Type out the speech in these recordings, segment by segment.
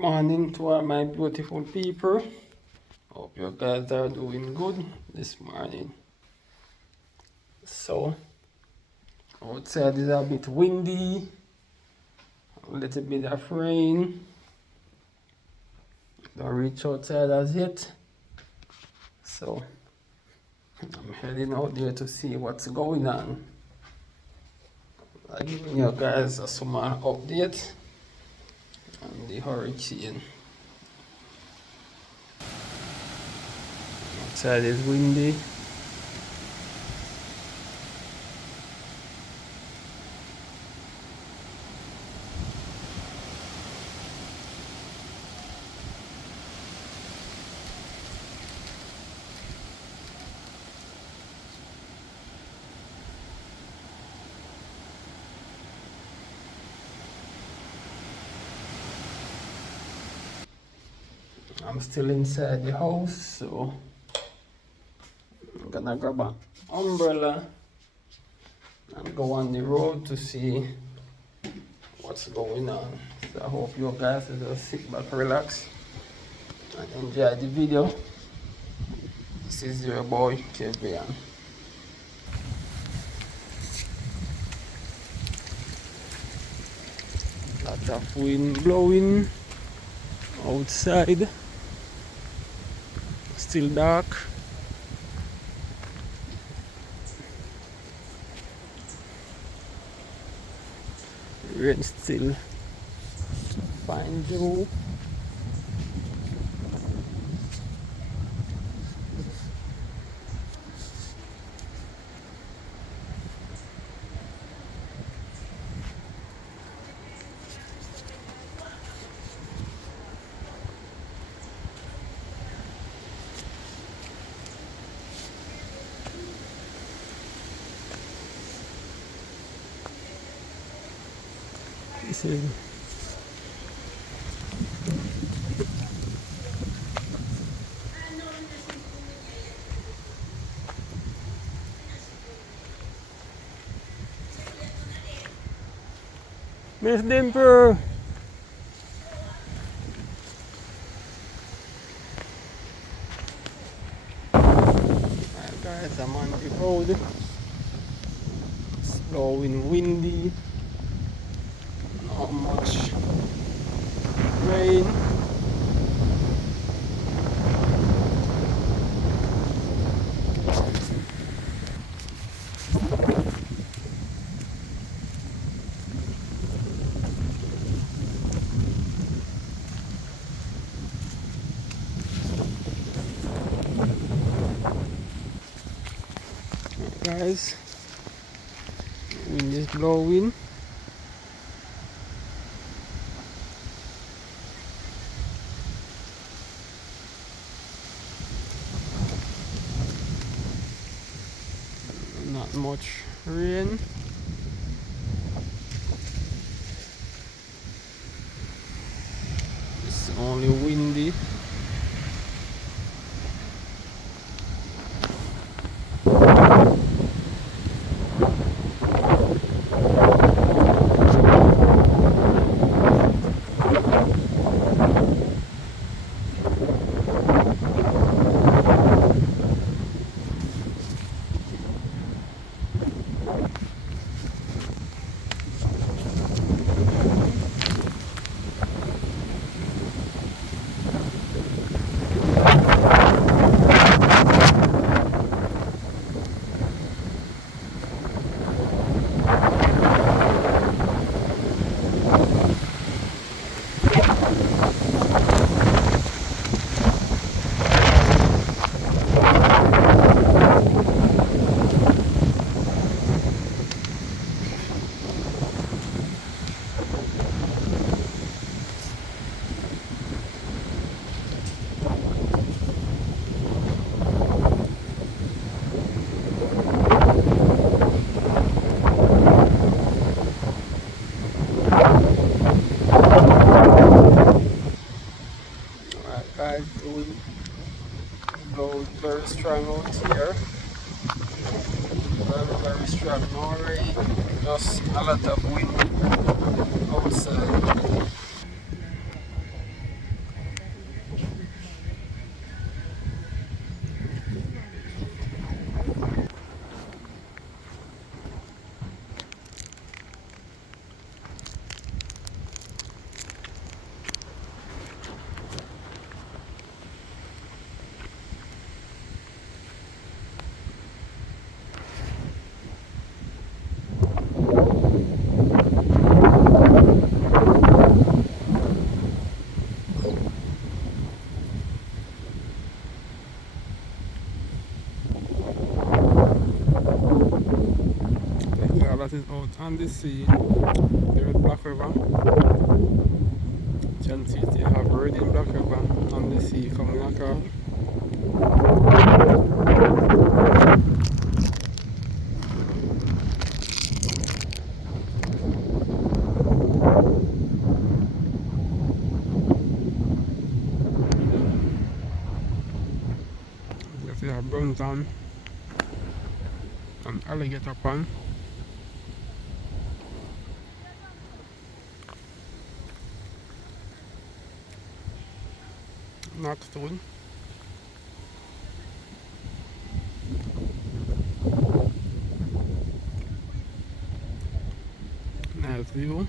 Morning to all my beautiful people. Hope you guys are doing good this morning. So, outside is a bit windy, a little bit of rain. Don't reach outside as yet. So, I'm heading out there to see what's going on. I'm giving you guys a summer update on the hurricane. Outside is windy. I'm still inside the house, so I'm gonna grab an umbrella and go on the road to see what's going on. So I hope you guys will just sit back, relax, and enjoy the video. This is your boy, Kevin. Lots of wind blowing outside. Still dark. Rain still fine though. This is Miss Dimper. Alright guys, I'm on the road. Slow and windy. Not much rain. Guys, wind is blowing. Not much rain. It's only windy. Guys, the wind blows very strong out here. Very strong. No rain, just a lot of wind outside. on the sea, there is Black River. You can see they have Meridian Black River on the sea coming across. You see a Brunton and Alligator Pond. Knockstone. Nice view.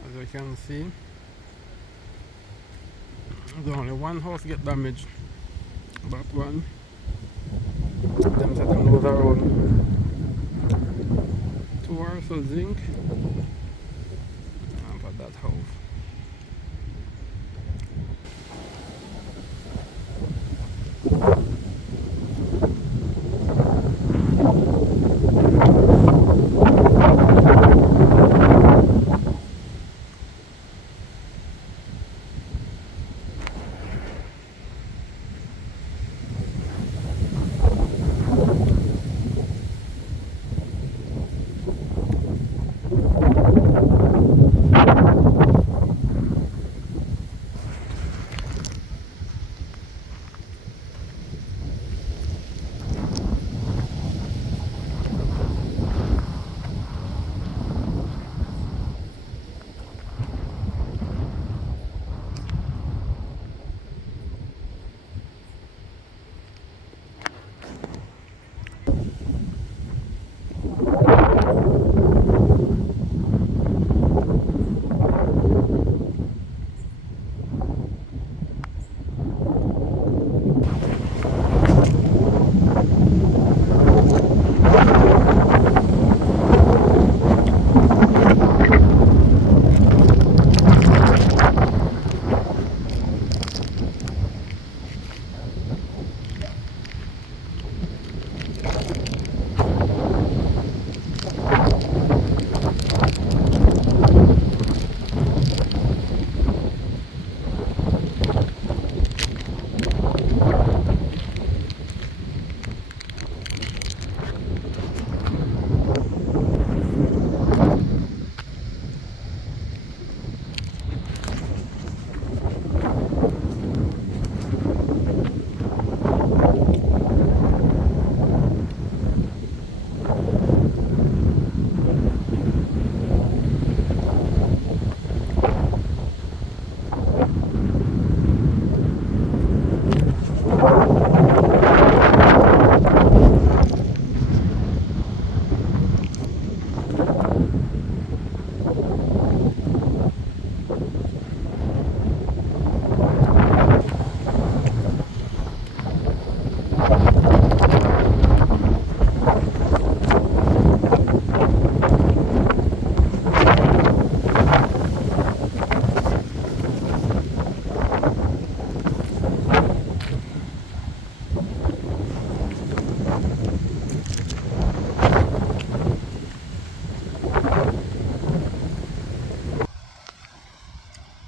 As you can see, there's only one house get damaged. That one. Them said them lose around 2 hours of zinc. And for that house.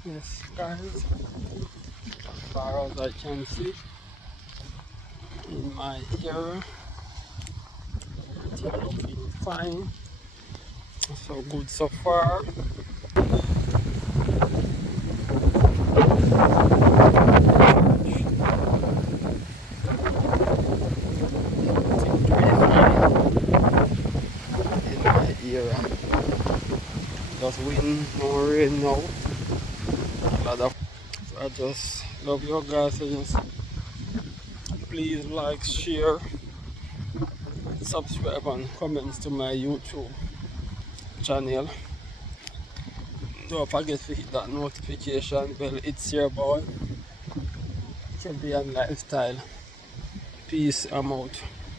Yes, guys, as far as I can see in my area, everything looking fine. So good so far. Everything pretty fine in my area. Just wind, no rain now. So I just Love your guys. Please like, share, subscribe, and comments to my YouTube channel. Don't forget to hit that notification bell. It's your boy, Caribbean Lifestyle. Peace, I'm out.